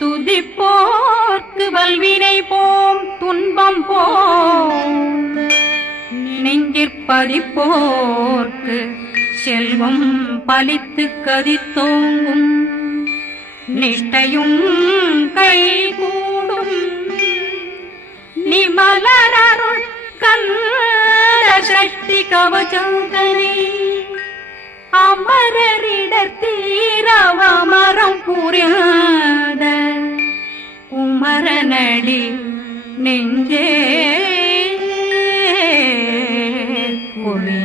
துதிப்போர்க்கு வல்வினை போம் துன்பம் போம் நெஞ்சிற்பதிப்போர்க்கு செல்வம் பலித்து கதித்தோங்கும் நிஷ்டையும் கைகூடும் நிமலரருள் கந்த சக்தி கவசந்தனை அமரரிடத்தீரவமரம் புரியாத குமரனடி நெஞ்சே குழி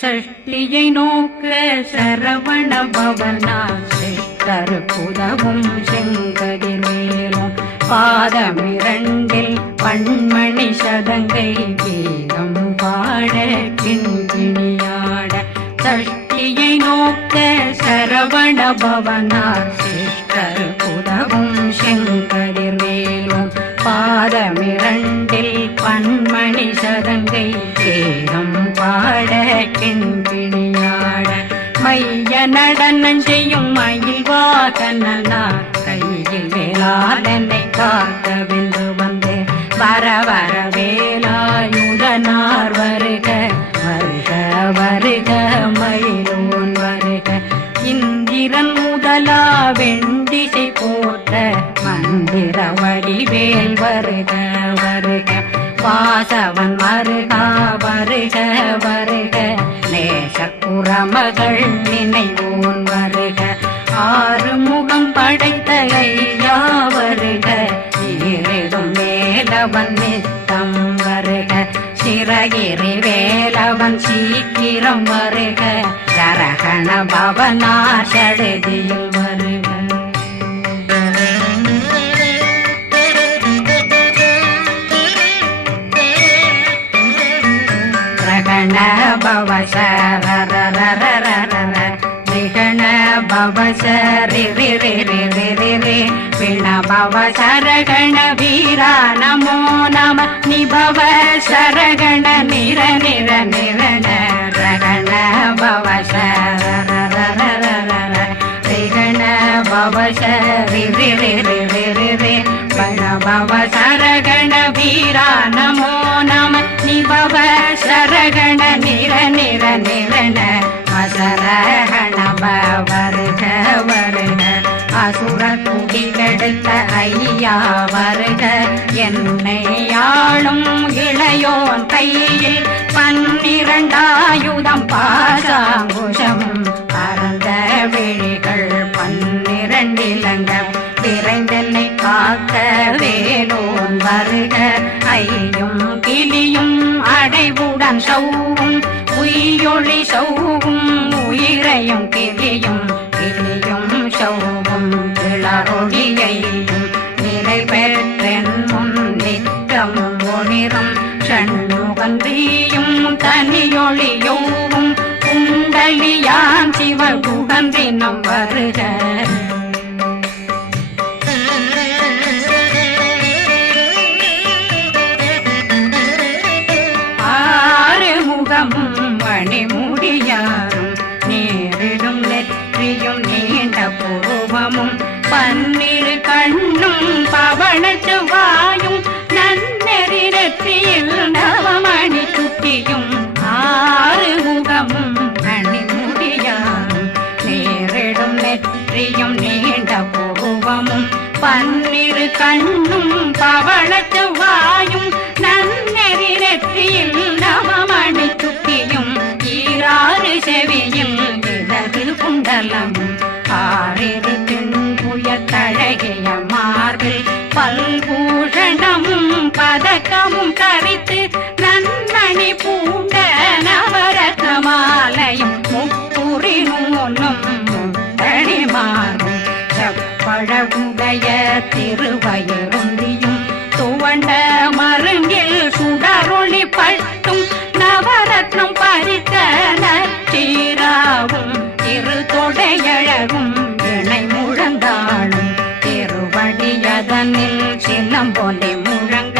சஷ்டியை நோக்க சரவண பவனா சிஷ்டர் புதவும் செங்கதிர் மேலும் பாதமிரண்டில் பண்மணி சதங்கை கீதம் பாட கிண்கிணியாட சஷ்டியை நோக்க சரவண பவனா சிஷ்டர் புதவும் செங்கதிர் மேலும் பாதமிரண்டில் பண்மணி சதங்கை கீதம் பாட கிண்கிணியாட மைய நடனம் செய்யும் மயில்வாகனார் கையில் வேளாளனை காக்க வென்று வந்து வர வர வேலாயுதனார் வருக வருக வருக மயிலோன் வருக இந்திரன் முதலா வெண்டிசை போட்ட மந்திர வடிவேல் வருக வருக வாசவன் வருகா வருக வருக நேசக்குறமகள் நினைவோன் வருக ஆறுமுகம் படைத்த ஐயா வருக ஈரிடும் வேலவன் நித்தம் வருக சிறகிரி வேலவன் சீக்கிரம் வருக சரகண பவனா சடுதியில் வருக பவ சரண பவ சரி பிண பவ சரகண வீரா நமோ நம நிபவ சரகண நிர நிர நிரண ரகண பவ சரண பவ சரி பண பவ சரகண வீரா நமோ நம நிபவ சரகண நிர நிர நிரண அசரகண வருக வருக அசுர குடிகெடுத்த ஐயா வருக என்னை ஆளும் இளையோன் கையில் 12 பாசாங்குஷம் பரந்த விழிகள் 12 இலங்க விரைந்தென்னை காக்க வேலோன் வருக ஐயும் கிளியும் அடைவுடன் சௌவும் உயிரொளி சௌவும் உயிரையும் கிளியும் கிளியும் சௌவும் கிளரொளியையும் நிலை பெற்றென் முன் நித்தம் ஒளிரும் ஷண்முகந்தியும் தனியொளியோவும் குண்டலியான் சிவ குகந்தினம் வருக மணிமுடியாரும் நேரிடும் நெற்றியும் நீண்ட பூவமும் 12 கண்ணும் பவன செவ்வாயும் நன்னெறி நெற்றியில் நவமணி சுட்டியும் 6 முகமும் மணிமுடியாரும் நேரிடும் நெற்றியும் நீண்ட பூவமும் 12 கண்ணும் பவன செவ்வாயும் நன்னெறி நெற்றியில் நவமணி சுட்டியும் 6 செவியில் இடது குண்டலமும் 6 தின்புய தழகிய மார்பில் பல்பூஷணமும் பதக்கமும் தரித்து நன்மணி பூண்ட நவரத்ன மாலையும் முப்புரி நூலும் முத்தணிமாறும் செப்பழகுடைய திருவயருந்தியும் துவண்ட மருங்கில் சுடரொளி பட்டும் நவரத்னம் பறித்த நச்சீராவும் திருத்தொடையழகும் இணை முழந்தாளும் திருவடியதனில் சிலம்பொலி முழங்க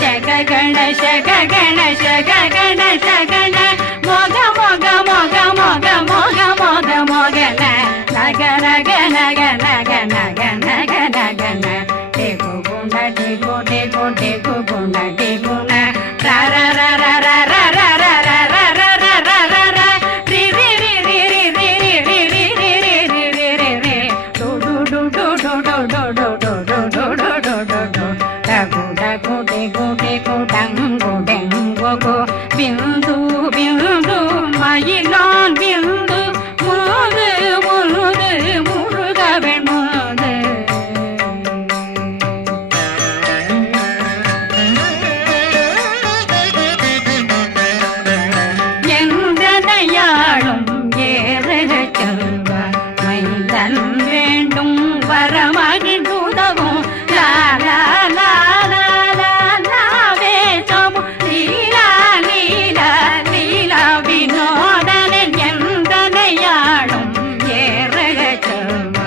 சககண சககண சககண சகண நக நக நக நக நக நக நக ந டேகு குண டேகு டேகு டேகு குண டேகு ந ர ர ர ர ர ர ர ர ர ர ர ர ர ர ர ரி ரி ரி ரி ரி ரி ரி ரி ரி ரி ரி ரி ரி ரி ரி டு டு டு டு டு டு டு டு டு டு டு டு டு டு டு டகு டகு டேகு டேகு டங்கு டெங்கு கு பிந்து பிந்து மயிலான் பிந்து முது முது முருகவன் முது எந்தனையாளும் ஏறுக செல்வ மைந்தன் வேண்டும் வரமகிழ்ந்துதவும் லா லா லா லா லா லாவே சமு லீலா லீலா லீலா வினோதனன் எந்தனையாளும் ஏறுக செல்வ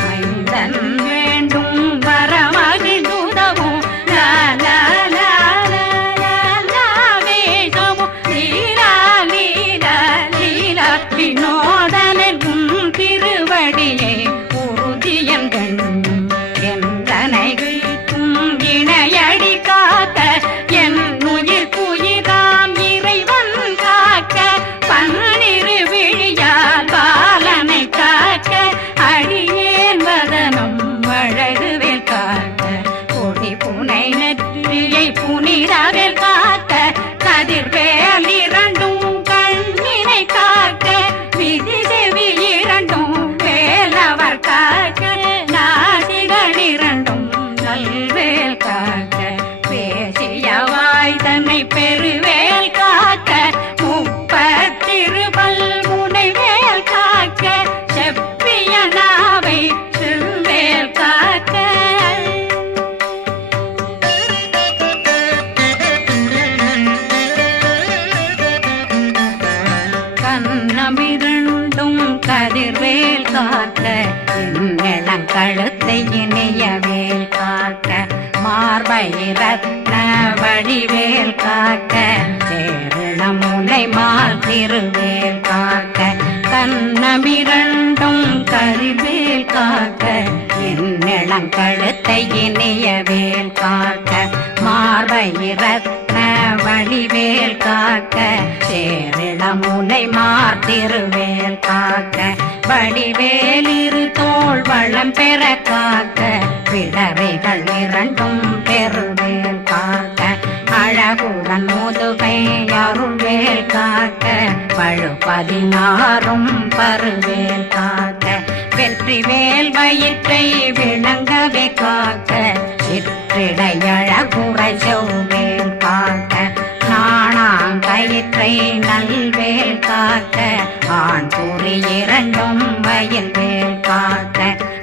மைந்தன் வேண்டும் வரமகிழ்ந்துதவும் லா லா லா லா லா லாவே சமு லீலா லீலா லீலா வினோதனன் உன் திருவடியை உறுதியன் கண்ணும் எந்தனைகளுக்கும் இணையடி காக்க என் உயிர் புயிராம் இறைவன் காக்க பன்னிரு விழியால் பாலனை காக்க அடியேன் வதனம் அழகுவேல் காக்க கொடி புனை நெற்றியை புனிதவேல் காக்க கதிர்வேல் இரண்டும் கண்ணினை காக்க விதி செவி இரண்டும் வேலவர் காக்க நாசிகள் இரண்டும் நல்வேல் காக்க பேசிய வாய் தன்னை பெருவேல் காக்க முப்பத்திருபல் முனைவேல் காக்க செப்பிய நாவை செவ்வேல் காக்க கண்ணமிரண்டும் கதிர்வேல் காக்க இளங்கழுத்தை இணையவேல் காக்க மார்பை ரத்ன வடிவேல் காக்க சேரணமுனை மால் திருவேல் காக்க கண்ணமிரண்டும் கதிர்வேல் காக்க இளங்கழுத்தை இணையவேல் காக்க மார்பை ரத்ன வடிவேல் காக்க சேரிளமுனை மார்த்திருவேல் காக்க வடிவேல் இரு தோள் வளம் பெற காக்க பிடரைகள் இரண்டும் பெருவேல் காக்க அழகுடன் முதுகை அருள்வேல் காக்க பழு 16 பருவேல் காக்க வெற்றி வேல் வயிற்றை விளங்கவே காக்க சிற்றிடையழகுறை செவ்வேல் காக்க நாணாங்கயிற்றை நல்வேல் காக்க ஆண் குறி இரண்டும் வயல்வேல் காக்க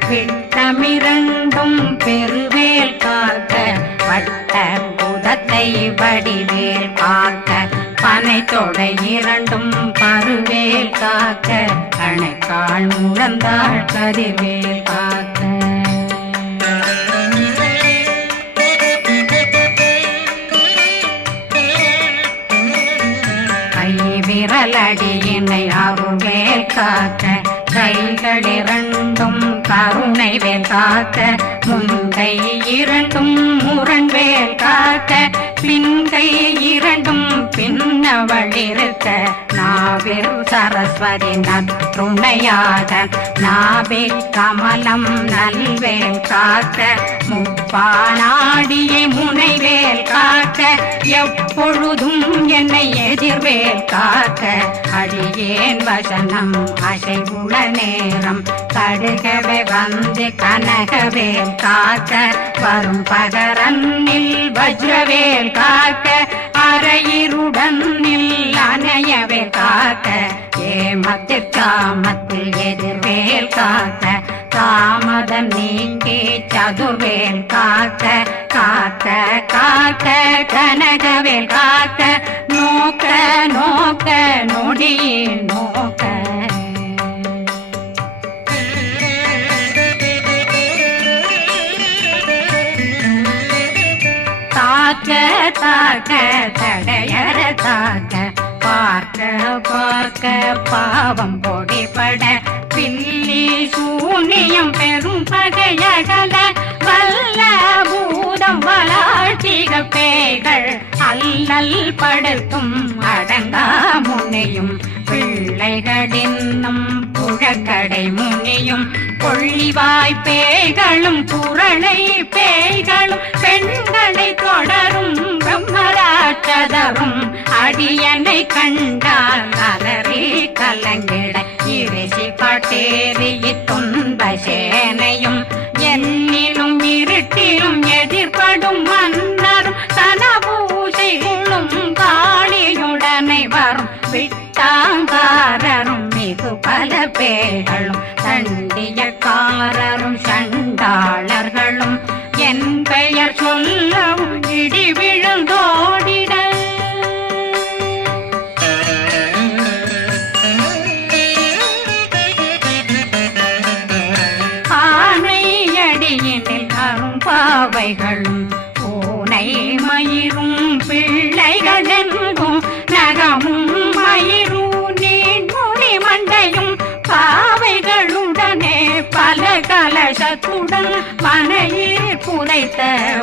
விட்டமிரண்டும் பெருவேல் காக்க வட்ட புதத்தை வடிவேல் காக்க பனை தொடை இரண்டும் பருவேல் காக்க கணைக்கால் முழந்தாள் கதிர்வேல் காக்க விரலடியினை அருள்வேல் காக்க கைகள் இரண்டும் கருணை வேல் காக்க முன்கை இரண்டும் முரண்வேல் காக்க பின்கை இரண்டும் பின்னவளிருக்க நாவில் சரஸ்வதி நற்றுணையாக நாபி கமலம் நல்வேல் காக்க முப்பானாடியை முனைவேல் காக்க எப்பொழுதும் என்னை எதிர்வேல் காக்க அடியேன் வசனம் அசைவுள நேரம் கடுகவே வந்து கனகவேல் காக்க வரும் பகரன்னில் வஜ்ரவேல் காக்க அரையிருடன் அணையவேல் காக்க ஏமத்தில் காமத்தில் எதிர்வேல் காக்க தாமதம் நீங்கி சதுர்வேல் காக்க காக்க காக்க கனகவேல் காக்க நோக்க நோக்க நொடியில் நோக்க தாக்க தாக்க தடையற தாக்க பார்க்க பார்க்க பாவம் பொடிபட பில்லி சூனியம் பெரும் பகையகல வல்ல பூதம் வளாட்டிக பேய்கள் அல்லல் படுத்தும் அடங்கா முனையும் பிள்ளைகளின்னும் புழக்கடை முனியும் கொள்ளிவாய் பேய்களும் குரளை பேய்களும் பெண்களை தொடரும் பிரம்மராட்சதரும் அடியனை கண்டால் அலறி கலங்கிட இரிசி காட்டேறி துன்ப சேனையும் என்னிலும் இருட்டிலும் எதிர்படும் மன்னரும் தனபூசைகளும் காளியுடனை வரும் விட்டாங்காரரும் மிகு பல பேர்களும் தண்டியக்காரரும் சண்டாளர்களும் என் பெயர் சொல்லவும் இடி விழுந்தோடிட ஆனையடியினில் அரும்பாவைகளும் பூனை மயிரும் பிள்ளைகளெங்கும் நகமும் மயிரும் நீண்முடி மண்டையும் பாவைகளுடனே பல கலசத்துடன் மனையில் புதைத்த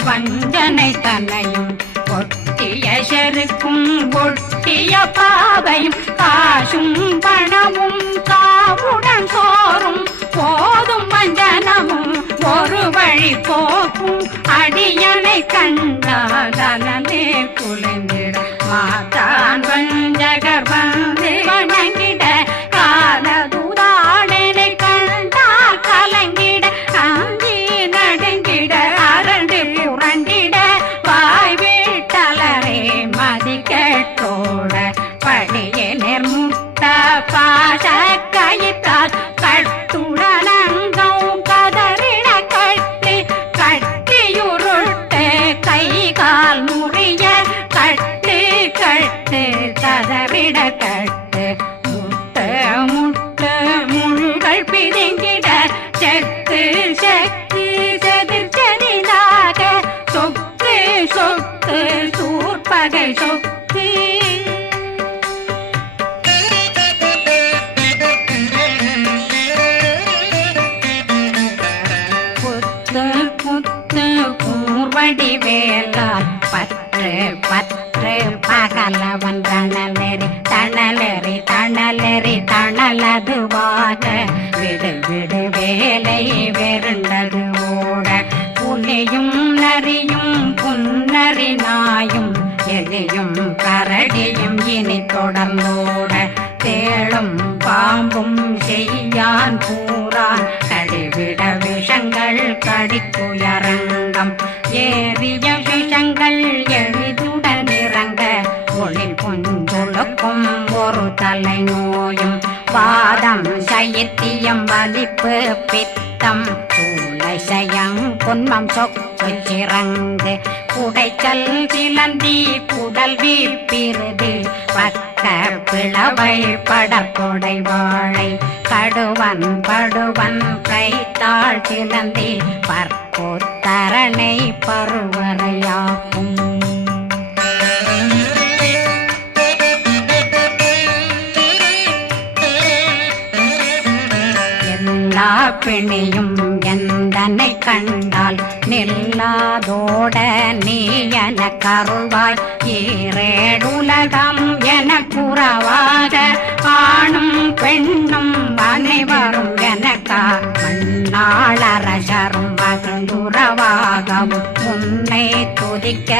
வஞ்சனை தன்னையும் ஒட்டிய செருக்கும் ஒட்டிய பாவையும் காசும் பணமும் காவுடன் சோறும் போதும் வஞ்சனமும் ஒரு வழி போக்கும் அடியனை கண்டாலே குலைந்திட மாதான் வஞ்சகர் வந்து வணங்கிட காலதுதாடனை கண்டால் கலங்கிட காஞ்சி நடுங்கிட அரண்டு புரண்டிட வாய் வீட்டலரே மதி கேட்டோட படியே நிர்முட்ட பாச கயிற்றால் கட்டுடலங்கம் கதறிட கட்டி கட்டியுருட்டு கை கால் முறிய கட்டு கட்டு கதறிட கட்டு முட்ட முட்ட முள்கள் பிதுங்கிட செக்கு செக்கு செதிர் செதிலாக சொக்கு சொக்கு சூர்பகை சொக்கு புத்து புத்து கூர்வடி வேலால் பற்று பற்று பகலவன் தணலெறி தணலெறி தணலெறி தணலதுவாக விடு விடு வேலை வெருண்டது ஓட புலியும் நரியும் புன்னரி நாயும் எலியும் கரடியும் இனி தொடர்ந்தோட தேளும் பாம்பும் செய்யான் பூரான் கடிவிட விஷங்கள் கடித்துயரங்கம் ஏறிய விஷங்கள் எளிதுடன் இறங்க ஒளி பொஞ்சொழுக்கும் ஒரு தலை நோயும் வாதம் சைத்தியம் வலிப்பு பித்தம் சூளைசயம் பொன்மம் சொக்கு சிறங்கு குடைச்சல் சிலந்தி குடல் வீப்பிருது பக்க பிளவை படற்கொடை வாழை கடுவன் படுவன் கைத்தாள் சிலந்தி பற்போத்தரணை பருவரையாக்கும் எல்லா பிணியும் எந்தனை கண்டால் நில்லாதோட நீ என கருள்வாய் ஈரேடுலகம் என குறவாக ஆணும் பெண்ணும் அனைவரும் எனக்கா மண்ணாளரசரும் மகிழ்ந்துறவாகவும் உன்னை துதிக்க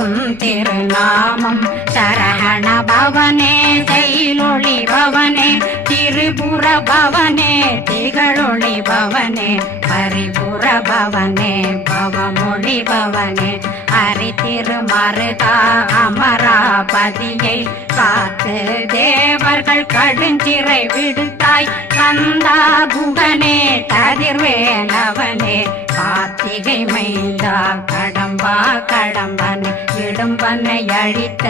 உன் திருநாமம் சரஹண பவனே செயலொளி பவனே திரிபுர பவனே திகழொளி பவனே பரிபுர பவனே பவமொழி பவனே ஹரி திருமருகா அமராபதியை காத்து தேவர்கள் கடுஞ்சிறை விடுத்தாய் கந்தா குகனே கதிர்வேலவனே கார்த்திகை மைந்தா கடம்பா கடம்பனை இடும்பனை அழித்த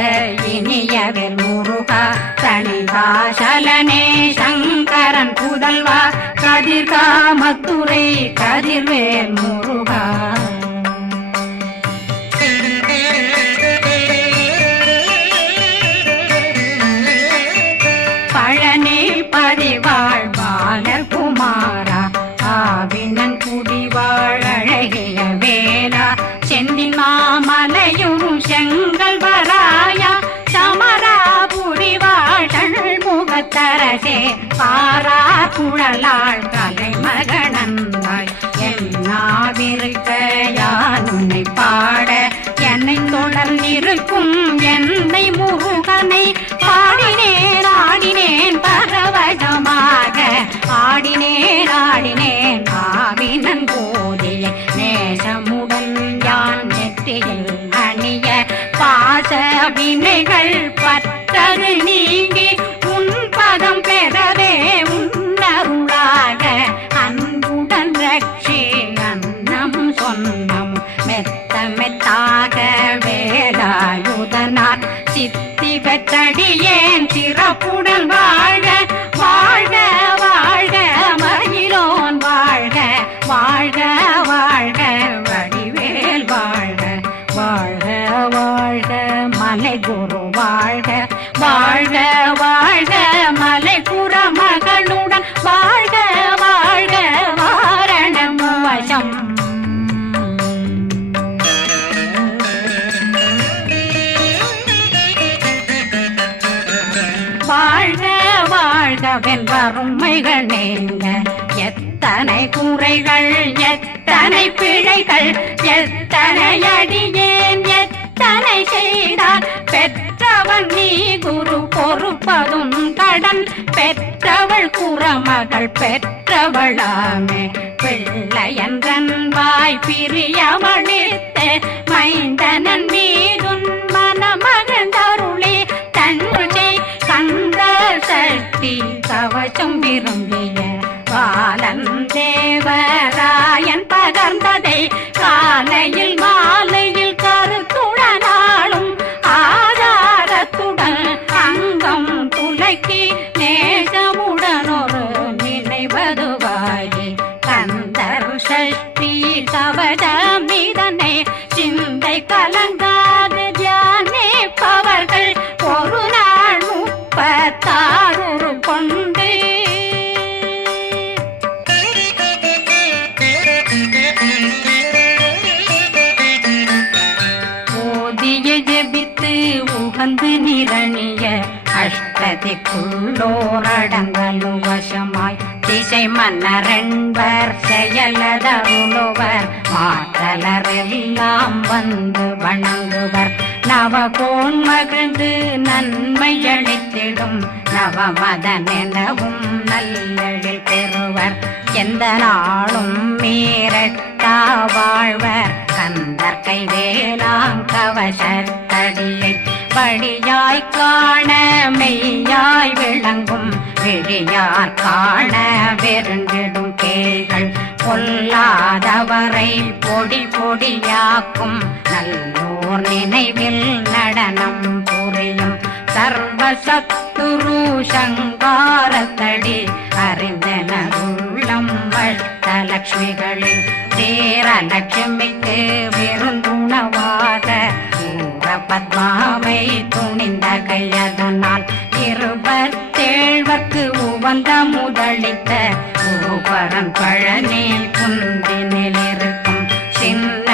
இனியவில் முருகா தனிவாசலனே சங்கரன் புதல்வா கதிர்காமத்துறை கதிர்வேல் முருகா மலையுறும் செங்கல் வராயா சமராபுரி வாழல் முகத்தரசே பாரா குழலாள் கலைமகனந்தாய் என்னாவிருக்க யான் உன்னை பாட என்னை தொடர்ந்திருக்கும் என்னை முருகனை பாடினேன் ஆடினேன் பரவசமாக ஆடினேன் ஆடினேன் ஆவினன் போதிய நேசமுடன் யான் நெற்றியில் அணிய பாச வினைகள் பற்றது நீங்கி உன் பதம் பெறவே உன்னருளாக அன்புடன் ரட்சி அன்னம் சொன்னம் மெத்த மெத்தாக வேலாயுதனார் சித்தி பெற்றடியேன் சிறப்புடன் வாழ்க வாழ்க வாழ்க மயிலோன் வாழ்க வாழ்க வாழ்க வடிவேல் வாழ்க வாழ்க வாழ்க மலை குரு வாழ்க வாழ்க வாழ்க மலை புற மகளுடன் வாழ்க வாழ்க வாரணம் வசம் வாழ்க வாழ்க வென்றருமைகள் நீங்க எத்தனை குறைகள் எத்தனை பிழைகள் எத்தனை அடியேன் எத்தனை செய்தார் பெற்றவன் நீ குரு பொறுப்பதும் கடன் பெற்றவள் குறமகள் பெற்றவளாமே பிள்ளையன்றன் வாய் பிரியவழித்த மைந்தனன் மீதுன் மனமகந்தருளே தன்னை கந்த சக்தி கவசம் விரும்பிய பாலன் தேவராயன் பகர்ந்ததை காலையில் மாலையில் கருத்துடனாலும் ஆதாரத்துடன் அங்கம் துலக்கி நேசமுடன் ஒரு நினைவதுவாகி கந்தர் சஷ்டி கவசம் இதனை சிந்தை கலங்காது தியானிப்பவர்கள் ஒரு நாள் 36 கொண்டு ஓதிய ஜெபித்து உகந்து நிரணிய அஷ்டதிக்குள்ளோரடங்கலும் வசமாய் திசை மன்னரென்பர் செயலதருளுவர் மாற்றலரெல்லாம் வந்து வணங்குவர் நவகோன் மகிழ்ந்து நன்மை அளித்திடும் நவமதனெனவும் நல்லெழில் பெறுவர் எந்த நாளும் மீறட்டா வாழ்வர் கந்தர் கைவேலாம் கவசத்தடியை வழியாய் காண மெய்யாய் விளங்கும் விழியார் காண வெருண்டிடும் கேள்கள் பொல்லாதவரை பொடி பொடியாக்கும் நல்லோர் நினைவில் நடனம் புரியும் சர்வசத்துரு சங்காரத்தடி அறிந்தனருள்ளம் வட்டலட்சுமிகளில் சேரலட்சுமிக்கு விருந்துணவாக பத்மாவை துணிந்த கையதனால் 27 உவந்த முதலித்த ஊபரன் பழனி குந்தினில் இருக்கும் சின்ன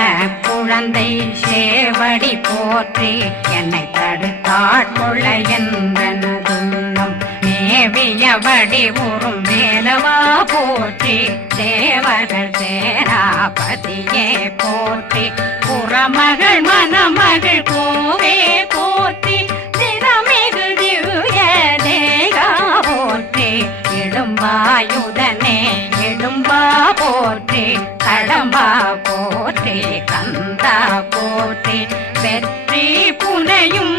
குழந்தை சேவடி போற்றி என்னை தடுத்தாட்கொள்ள என்றனதுள்ளம் மேவியபடி உறும் வேலவா போற்றி தேவர்கள் சேராபதியே போற்றி புறமகள் மணமகள் கோவே போற்றி திறமிகு திவ்ய தேகா போற்றி இடும்பாயுதனே இடும்பா போற்றி கடம்பா போற்றி கந்தா போற்றி வெற்றி புனையும்